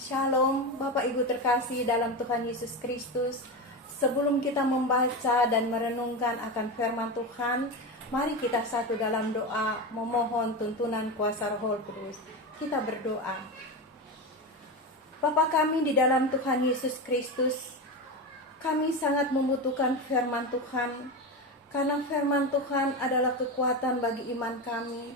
Shalom, Bapak Ibu terkasih dalam Tuhan Yesus Kristus. Sebelum kita membaca dan merenungkan akan firman Tuhan, mari kita satu dalam doa memohon tuntunan kuasa Roh Kudus. Kita berdoa. Bapa kami di dalam Tuhan Yesus Kristus, kami sangat membutuhkan firman Tuhan, karena firman Tuhan adalah kekuatan bagi iman kami.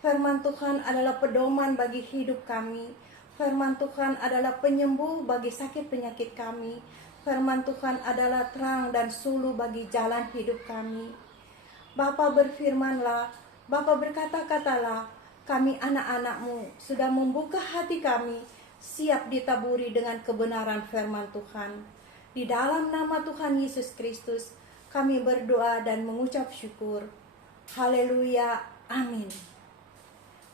Firman Tuhan adalah pedoman bagi hidup kami. Firman Tuhan adalah penyembuh bagi sakit penyakit kami. Firman Tuhan adalah terang dan suluh bagi jalan hidup kami. Bapa berfirmanlah, Bapa berkata-katalah, kami anak-anak-Mu sudah membuka hati kami, siap ditaburi dengan kebenaran firman Tuhan. Di dalam nama Tuhan Yesus Kristus, kami berdoa dan mengucap syukur. Haleluya, amin.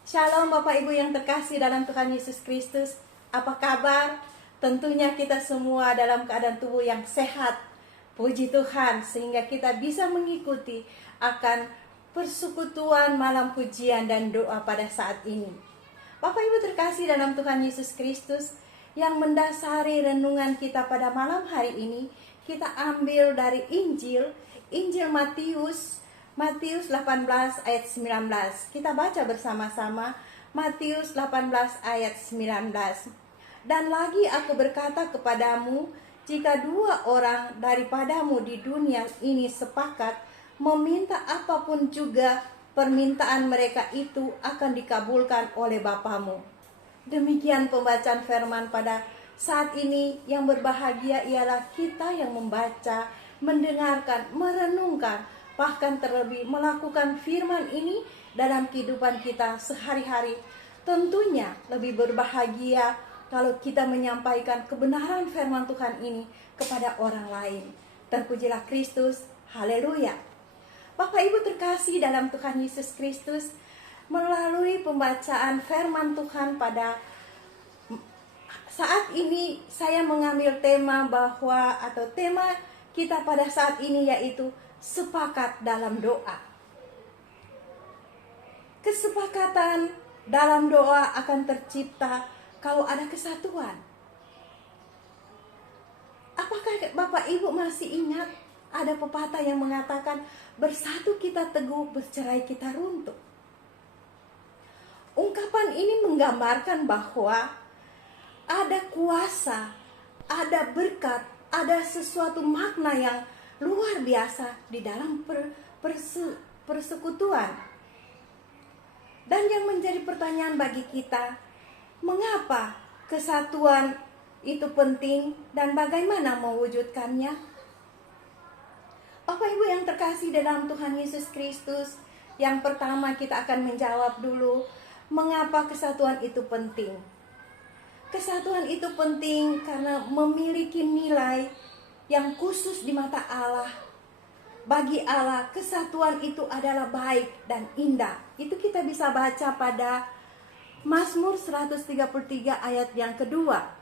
Shalom Bapak Ibu yang terkasih dalam Tuhan Yesus Kristus. Apa kabar? Tentunya kita semua dalam keadaan tubuh yang sehat. Puji Tuhan, sehingga kita bisa mengikuti akan persekutuan malam pujian dan doa pada saat ini. Bapak Ibu terkasih dalam Tuhan Yesus Kristus, yang mendasari renungan kita pada malam hari ini, kita ambil dari Injil Matius 18 ayat 19. Kita baca bersama-sama Matius 18 ayat 19. Dan lagi aku berkata kepadamu, jika dua orang daripadamu di dunia ini sepakat meminta apapun juga, permintaan mereka itu akan dikabulkan oleh Bapamu. Demikian pembacaan firman pada saat ini. Yang berbahagia ialah kita yang membaca, mendengarkan, merenungkan, bahkan terlebih melakukan firman ini dalam kehidupan kita sehari-hari. Tentunya lebih berbahagia kalau kita menyampaikan kebenaran firman Tuhan ini kepada orang lain. Terpujilah Kristus, haleluya. Bapak Ibu terkasih dalam Tuhan Yesus Kristus, melalui pembacaan firman Tuhan pada saat ini saya mengambil tema tema kita pada saat ini yaitu sepakat dalam doa. Kesepakatan dalam doa akan tercipta kalau ada kesatuan. Apakah Bapak Ibu masih ingat ada pepatah yang mengatakan bersatu kita teguh, bercerai kita runtuh? Ungkapan ini menggambarkan bahwa ada kuasa, ada berkat, ada sesuatu makna yang luar biasa di dalam persekutuan. Dan yang menjadi pertanyaan bagi kita, mengapa kesatuan itu penting dan bagaimana mewujudkannya? Bapak Ibu yang terkasih dalam Tuhan Yesus Kristus, yang pertama kita akan menjawab dulu, mengapa kesatuan itu penting? Kesatuan itu penting karena memiliki nilai yang khusus di mata Allah. Bagi Allah, kesatuan itu adalah baik dan indah. Itu kita bisa baca pada Mazmur 133 ayat yang kedua.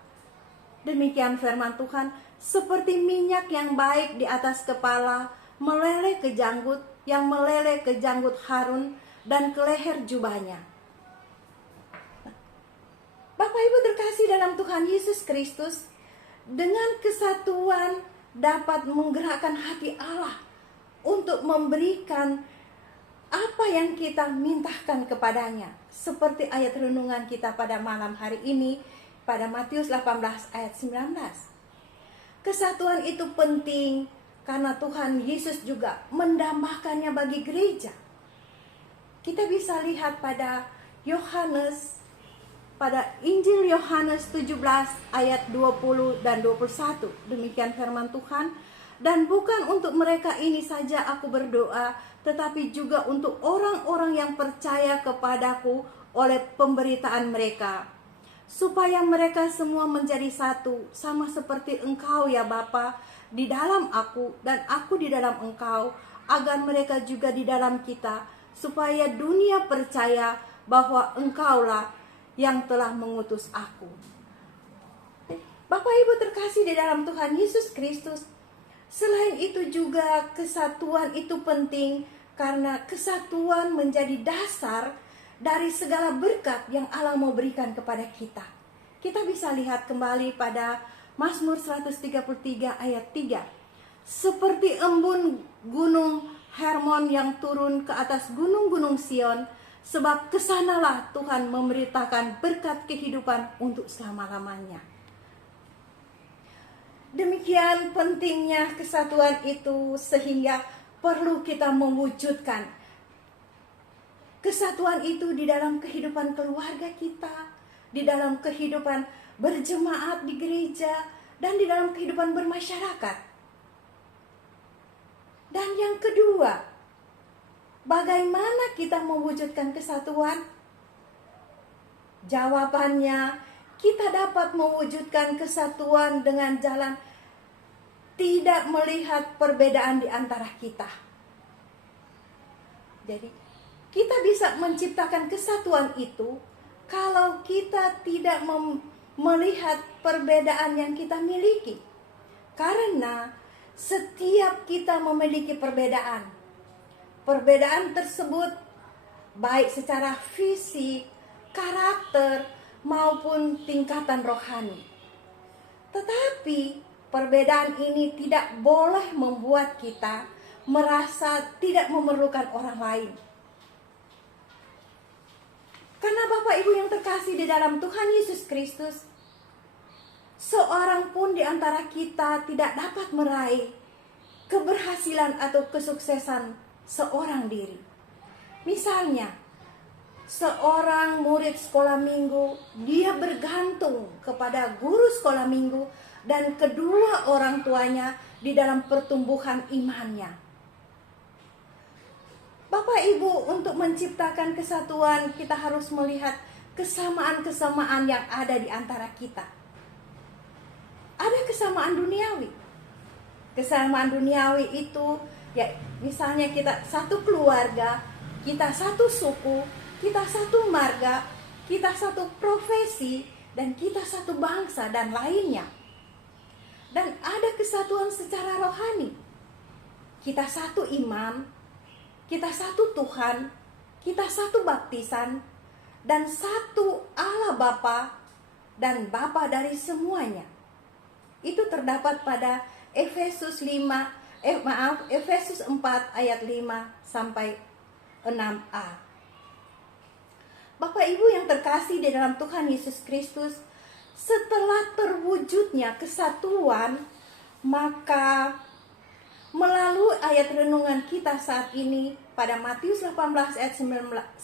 Demikian firman Tuhan, seperti minyak yang baik di atas kepala, meleleh ke janggut, yang meleleh ke janggut Harun dan ke leher jubahnya. Bapak Ibu terkasih dalam Tuhan Yesus Kristus, dengan kesatuan dapat menggerakkan hati Allah untuk memberikan apa yang kita mintakan kepadanya. Seperti ayat renungan kita pada malam hari ini pada Matius 18 ayat 19. Kesatuan itu penting karena Tuhan Yesus juga mendambakannya bagi gereja. Kita bisa lihat pada Injil Yohanes 17 ayat 20 dan 21. Demikian firman Tuhan. Dan bukan untuk mereka ini saja aku berdoa, tetapi juga untuk orang-orang yang percaya kepadaku oleh pemberitaan mereka, supaya mereka semua menjadi satu, sama seperti Engkau ya Bapa di dalam aku dan aku di dalam Engkau, agar mereka juga di dalam kita, supaya dunia percaya bahwa Engkaulah yang telah mengutus aku. Bapak Ibu terkasih di dalam Tuhan Yesus Kristus, selain itu juga kesatuan itu penting karena kesatuan menjadi dasar dari segala berkat yang Allah mau berikan kepada kita. Kita bisa lihat kembali pada Mazmur 133 ayat 3. Seperti embun gunung Hermon yang turun ke atas gunung-gunung Sion, sebab kesanalah Tuhan memberitakan berkat kehidupan untuk selama-lamanya. Demikian pentingnya kesatuan itu sehingga perlu kita mewujudkan kesatuan itu di dalam kehidupan keluarga kita, di dalam kehidupan berjemaat di gereja, dan di dalam kehidupan bermasyarakat. Dan yang kedua, bagaimana kita mewujudkan kesatuan? Jawabannya, kita dapat mewujudkan kesatuan dengan jalan tidak melihat perbedaan di antara kita. Jadi, kita bisa menciptakan kesatuan itu kalau kita tidak melihat perbedaan yang kita miliki. Karena setiap kita memiliki perbedaan. Perbedaan tersebut baik secara fisik, karakter, maupun tingkatan rohani. Tetapi perbedaan ini tidak boleh membuat kita merasa tidak memerlukan orang lain. Karena Bapak Ibu yang terkasih di dalam Tuhan Yesus Kristus, seorang pun di antara kita tidak dapat meraih keberhasilan atau kesuksesan seorang diri. Misalnya, seorang murid sekolah minggu, dia bergantung kepada guru sekolah minggu dan kedua orang tuanya di dalam pertumbuhan imannya. Bapak Ibu, untuk menciptakan kesatuan, kita harus melihat kesamaan-kesamaan yang ada di antara kita. Ada kesamaan duniawi. Kesamaan duniawi itu ya misalnya kita satu keluarga, kita satu suku, kita satu marga, kita satu profesi, dan kita satu bangsa dan lainnya. Dan ada kesatuan secara rohani. Kita satu imam, kita satu Tuhan, kita satu baptisan, dan satu Allah Bapa dan Bapa dari semuanya. Itu terdapat pada Efesus 4 ayat 5 sampai 6a. Bapak Ibu yang terkasih di dalam Tuhan Yesus Kristus, setelah terwujudnya kesatuan, maka melalui ayat renungan kita saat ini pada Matius 18 ayat 19,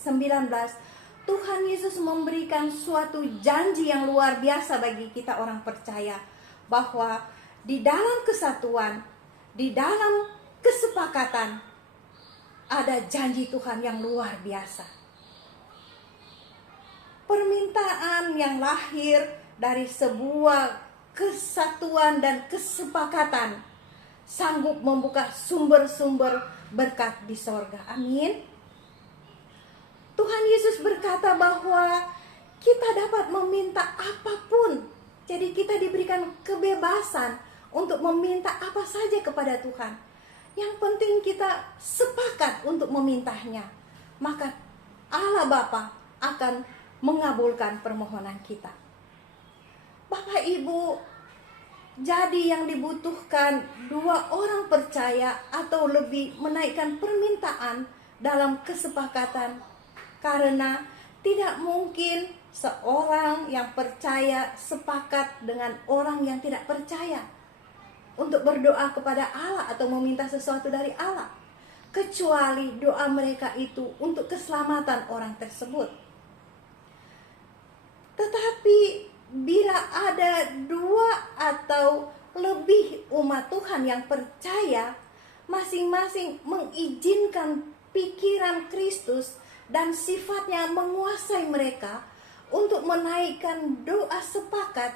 Tuhan Yesus memberikan suatu janji yang luar biasa bagi kita orang percaya, bahwa di dalam kesatuan, di dalam kesepakatan, ada janji Tuhan yang luar biasa. Permintaan yang lahir dari sebuah kesatuan dan kesepakatan sanggup membuka sumber-sumber berkat di sorga. Amin. Tuhan Yesus berkata bahwa kita dapat meminta apapun. Jadi kita diberikan kebebasan untuk meminta apa saja kepada Tuhan. Yang penting kita sepakat untuk memintanya. Maka Allah Bapa akan mengabulkan permohonan kita. Bapak Ibu, jadi yang dibutuhkan dua orang percaya atau lebih menaikkan permintaan dalam kesepakatan. Karena tidak mungkin seorang yang percaya sepakat dengan orang yang tidak percaya untuk berdoa kepada Allah atau meminta sesuatu dari Allah, kecuali doa mereka itu untuk keselamatan orang tersebut. Tetapi bila ada dua atau lebih umat Tuhan yang percaya, masing-masing mengizinkan pikiran Kristus dan sifatnya menguasai mereka untuk menaikkan doa sepakat,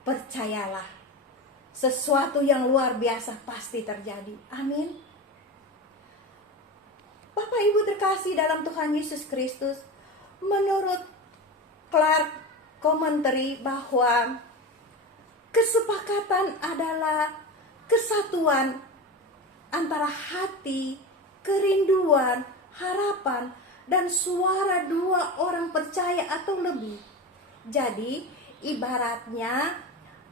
percayalah, sesuatu yang luar biasa pasti terjadi. Amin. Bapak Ibu terkasih dalam Tuhan Yesus Kristus, menurut Clark Commentary bahwa kesepakatan adalah kesatuan antara hati, kerinduan, harapan, dan suara dua orang percaya atau lebih. Jadi, ibaratnya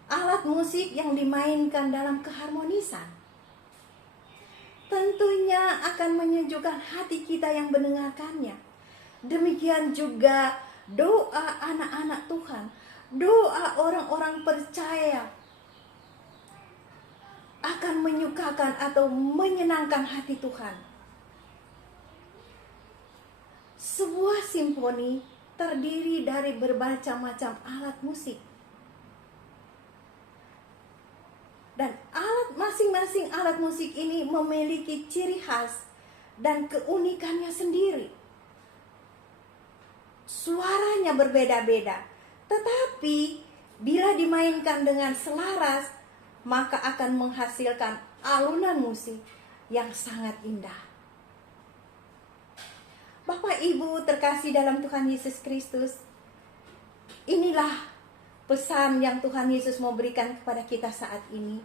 alat musik yang dimainkan dalam keharmonisan. Tentunya akan menyejukkan hati kita yang mendengarkannya. Demikian juga doa anak-anak Tuhan, doa orang-orang percaya akan menyukakan atau menyenangkan hati Tuhan. Sebuah simfoni terdiri dari bermacam-macam alat musik. Dan masing-masing alat musik ini memiliki ciri khas dan keunikannya sendiri. Suaranya berbeda-beda, tetapi bila dimainkan dengan selaras, maka akan menghasilkan alunan musik yang sangat indah. Bapak Ibu terkasih dalam Tuhan Yesus Kristus, inilah pesan yang Tuhan Yesus mau berikan kepada kita saat ini,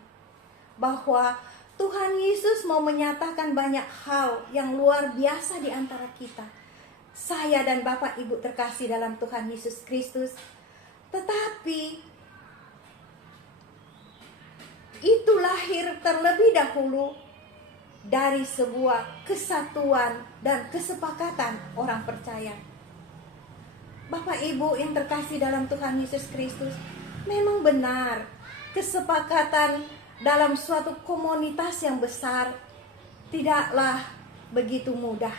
bahwa Tuhan Yesus mau menyatakan banyak hal yang luar biasa di antara kita. Saya dan Bapak Ibu terkasih dalam Tuhan Yesus Kristus, tetapi itu lahir terlebih dahulu dari sebuah kesatuan dan kesepakatan orang percaya. Bapak Ibu yang terkasih dalam Tuhan Yesus Kristus, memang benar kesepakatan dalam suatu komunitas yang besar tidaklah begitu mudah.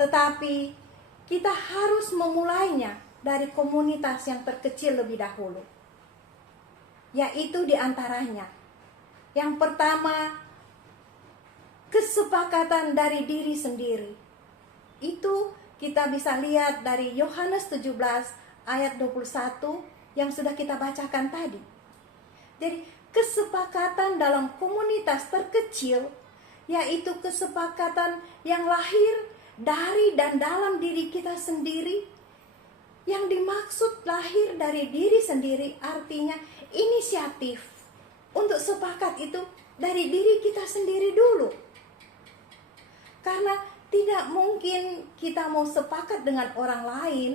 Tetapi kita harus memulainya dari komunitas yang terkecil lebih dahulu. Yaitu diantaranya, yang pertama, kesepakatan dari diri sendiri. Itu kita bisa lihat dari Yohanes 17 ayat 21 yang sudah kita bacakan tadi. Jadi kesepakatan dalam komunitas terkecil, yaitu kesepakatan yang lahir dari dan dalam diri kita sendiri. Yang dimaksud lahir dari diri sendiri artinya inisiatif untuk sepakat itu dari diri kita sendiri dulu. Karena tidak mungkin kita mau sepakat dengan orang lain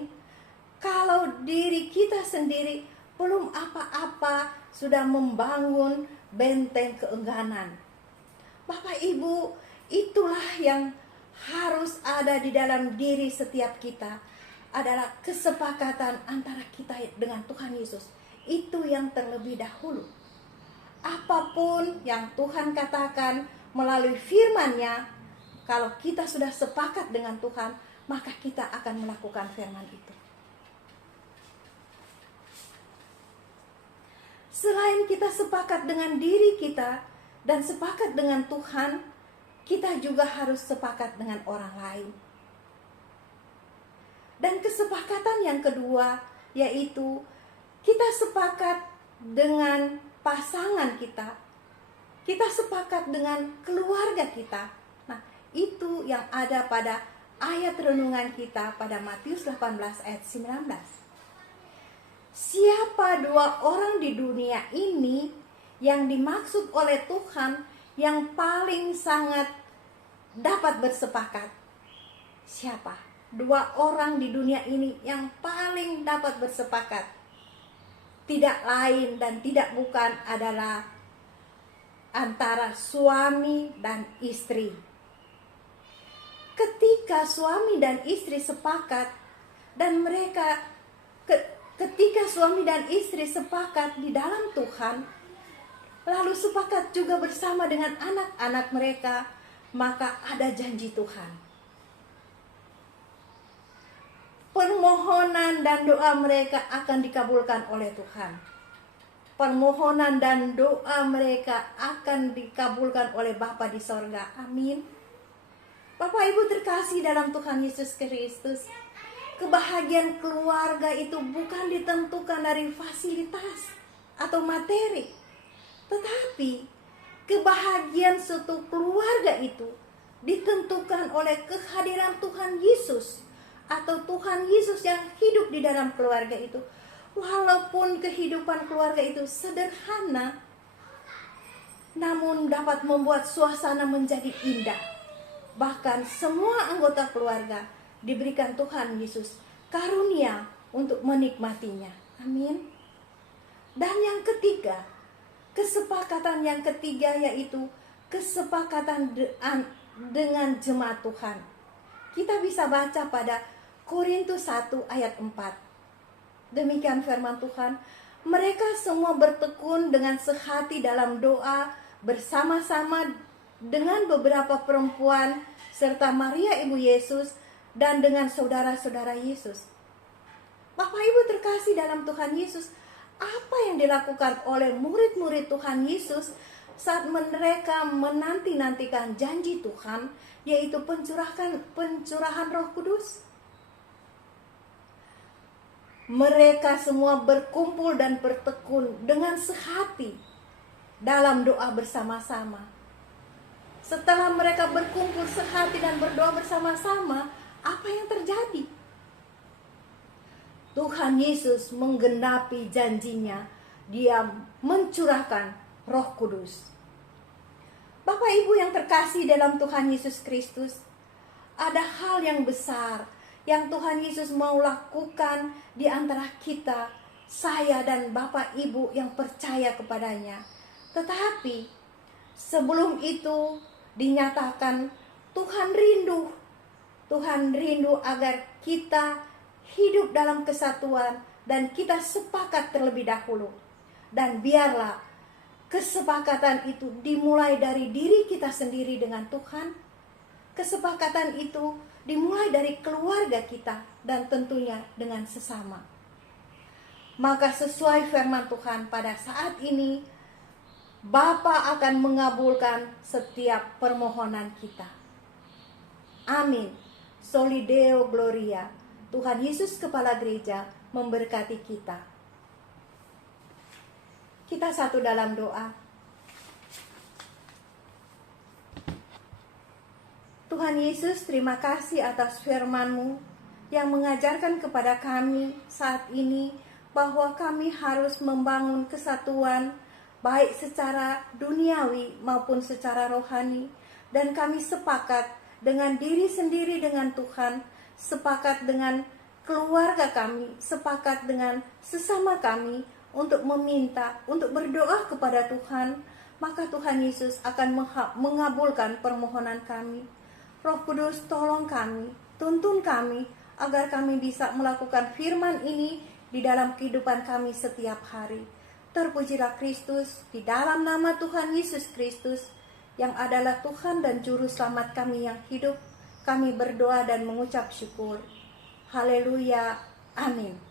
kalau diri kita sendiri belum apa-apa sudah membangun benteng keengganan. Bapak Ibu, itulah yang harus ada di dalam diri setiap kita, adalah kesepakatan antara kita dengan Tuhan Yesus. Itu yang terlebih dahulu. Apapun yang Tuhan katakan melalui firman-Nya, kalau kita sudah sepakat dengan Tuhan, maka kita akan melakukan firman itu. Selain kita sepakat dengan diri kita dan sepakat dengan Tuhan, kita juga harus sepakat dengan orang lain. Dan kesepakatan yang kedua, yaitu kita sepakat dengan pasangan kita. Kita sepakat dengan keluarga kita. Itu yang ada pada ayat renungan kita pada Matius 18 ayat 19. Siapa dua orang di dunia ini yang dimaksud oleh Tuhan yang paling sangat dapat bersepakat? Siapa? Dua orang di dunia ini yang paling dapat bersepakat. Tidak lain dan tidak bukan adalah antara suami dan istri. Ketika suami dan istri sepakat dan ketika suami dan istri sepakat di dalam Tuhan, lalu sepakat juga bersama dengan anak-anak mereka, maka ada janji Tuhan. Permohonan dan doa mereka akan dikabulkan oleh Tuhan. Permohonan dan doa mereka akan dikabulkan oleh Bapa di sorga. Amin. Bapak Ibu terkasih dalam Tuhan Yesus Kristus, kebahagiaan keluarga itu bukan ditentukan dari fasilitas atau materi, tetapi kebahagiaan suatu keluarga itu ditentukan oleh kehadiran Tuhan Yesus atau Tuhan Yesus yang hidup di dalam keluarga itu. Walaupun kehidupan keluarga itu sederhana, namun dapat membuat suasana menjadi indah. Bahkan semua anggota keluarga diberikan Tuhan Yesus karunia untuk menikmatinya. Amin. Dan yang ketiga, kesepakatan yang ketiga yaitu kesepakatan dengan jemaat Tuhan. Kita bisa baca pada Korintus 1 ayat 4. Demikian firman Tuhan, mereka semua bertekun dengan sehati dalam doa bersama-sama dengan beberapa perempuan serta Maria ibu Yesus dan dengan saudara-saudara Yesus. Bapak Ibu terkasih dalam Tuhan Yesus, apa yang dilakukan oleh murid-murid Tuhan Yesus saat mereka menanti-nantikan janji Tuhan, yaitu pencurahan Roh Kudus? Mereka semua berkumpul dan bertekun dengan sehati dalam doa bersama-sama. Setelah mereka berkumpul sehati dan berdoa bersama-sama, apa yang terjadi? Tuhan Yesus menggenapi janjinya. Dia mencurahkan Roh Kudus. Bapak Ibu yang terkasih dalam Tuhan Yesus Kristus, ada hal yang besar yang Tuhan Yesus mau lakukan di antara kita, saya dan Bapak Ibu yang percaya kepadanya. Tetapi sebelum itu dinyatakan Tuhan rindu agar kita hidup dalam kesatuan dan kita sepakat terlebih dahulu. Dan biarlah kesepakatan itu dimulai dari diri kita sendiri dengan Tuhan. Kesepakatan itu dimulai dari keluarga kita dan tentunya dengan sesama. Maka sesuai firman Tuhan pada saat ini, Bapa akan mengabulkan setiap permohonan kita. Amin. Soli Deo Gloria. Tuhan Yesus Kepala Gereja memberkati kita. Kita satu dalam doa. Tuhan Yesus, terima kasih atas firman-Mu yang mengajarkan kepada kami saat ini bahwa kami harus membangun kesatuan baik secara duniawi maupun secara rohani. Dan kami sepakat dengan diri sendiri dengan Tuhan, sepakat dengan keluarga kami, sepakat dengan sesama kami untuk meminta, untuk berdoa kepada Tuhan. Maka Tuhan Yesus akan mengabulkan permohonan kami. Roh Kudus, tolong kami, tuntun kami agar kami bisa melakukan firman ini di dalam kehidupan kami setiap hari. Terpujilah Kristus, di dalam nama Tuhan Yesus Kristus yang adalah Tuhan dan Juru Selamat kami yang hidup. Kami berdoa dan mengucap syukur. Haleluya. Amin.